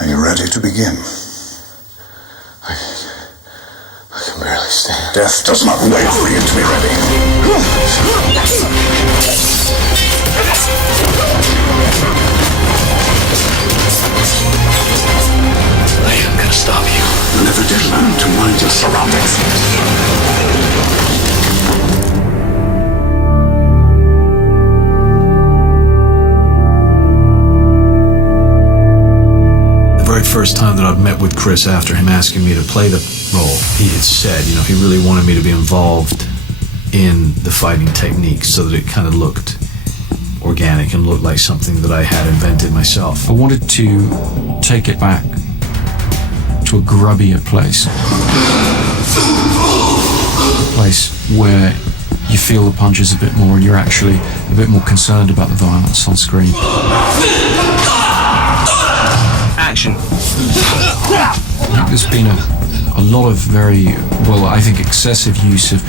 Are you ready to begin? I can barely stand. Death does not wait for you to be ready. I am gonna stop you. You never did learn to mind your surroundings. The very first time that I've met with Chris after him asking me to play the role, he had said, he really wanted me to be involved in the fighting techniques so that it kind of looked organic and looked like something that I had invented myself. I wanted to take it back to a grubbier place. A place where you feel the punches a bit more and you're actually a bit more concerned about the violence on screen. Action. There's been a lot of very, I think excessive use of,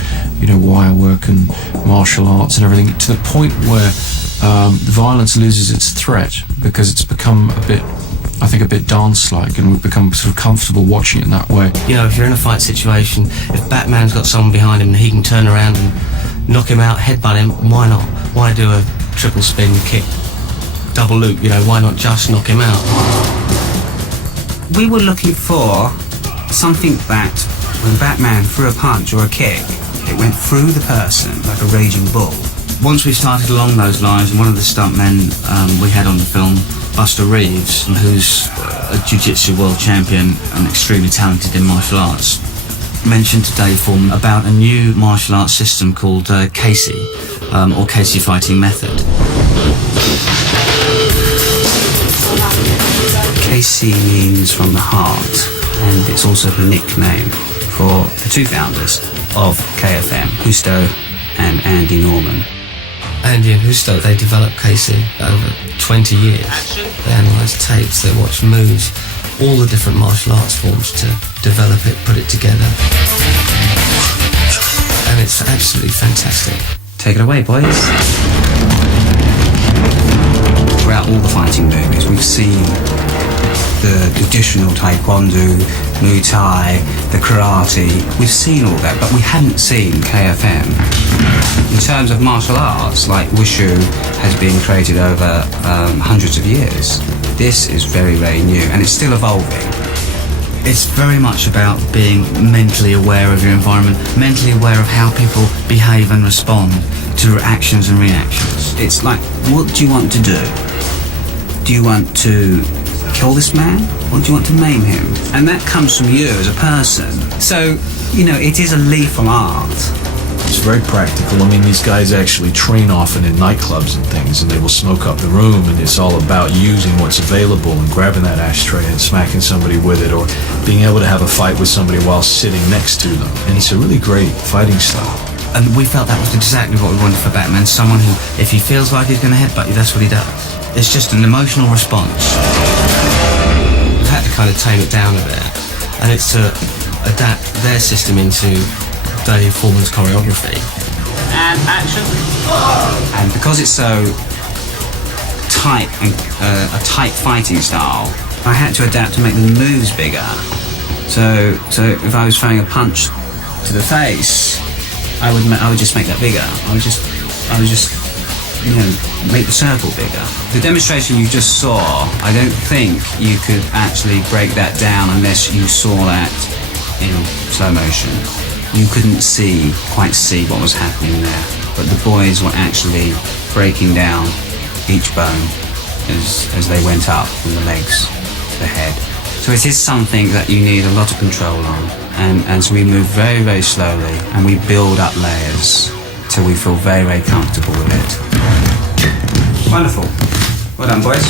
wire work and martial arts and everything, to the point where the violence loses its threat because it's become a bit dance-like, and we've become sort of comfortable watching it in that way. If you're in a fight situation, if Batman's got someone behind him and he can turn around and knock him out, headbutt him, why not? Why do a triple spin kick, double loop, why not just knock him out? We were looking for something that, when Batman threw a punch or a kick, it went through the person like a raging bull. Once we started along those lines, one of the stuntmen we had on the film, Buster Reeves, who's a jiu-jitsu world champion and extremely talented in martial arts, mentioned to Dave Foreman about a new martial arts system called Casey, or Casey Fighting Method. Casey means from the heart, and it's also the nickname for the two founders of KFM, Husto and Andy Norman. Andy and Husto, they developed Casey over 20 years. They analysed tapes, they watched moves, all the different martial arts forms to develop it, put it together. And it's absolutely fantastic. Take it away, boys. Throughout all the fighting movies, we've seen the traditional Taekwondo, Muay Thai, the karate. We've seen all that, but we hadn't seen KFM. In terms of martial arts, like Wushu has been created over hundreds of years. This is very, very new, and it's still evolving. It's very much about being mentally aware of your environment, mentally aware of how people behave and respond to actions and reactions. It's like, what do you want to do? Do you want to kill this man, or do you want to maim him? And that comes from you as a person. So, it is a leap from art. It's very practical. These guys actually train often in nightclubs and things, and they will smoke up the room, and it's all about using what's available and grabbing that ashtray and smacking somebody with it, or being able to have a fight with somebody while sitting next to them. And it's a really great fighting style. And we felt that was exactly what we wanted for Batman, someone who, if he feels like he's going to headbutt you, that's what he does. It's just an emotional response. We've had to kind of tame it down a bit, and it's to adapt their system into Dave Foreman's choreography. And action. And because it's so tight and a tight fighting style, I had to adapt to make the moves bigger. So if I was throwing a punch to the face, I would just make that bigger. I would just make the circle bigger. The demonstration you just saw, I don't think you could actually break that down unless you saw that in slow motion. You couldn't quite see what was happening there, but the boys were actually breaking down each bone as they went up from the legs to the head. So it is something that you need a lot of control on, and so we move very, very slowly, and we build up layers till we feel very, very comfortable with it. Wonderful. Well done, boys.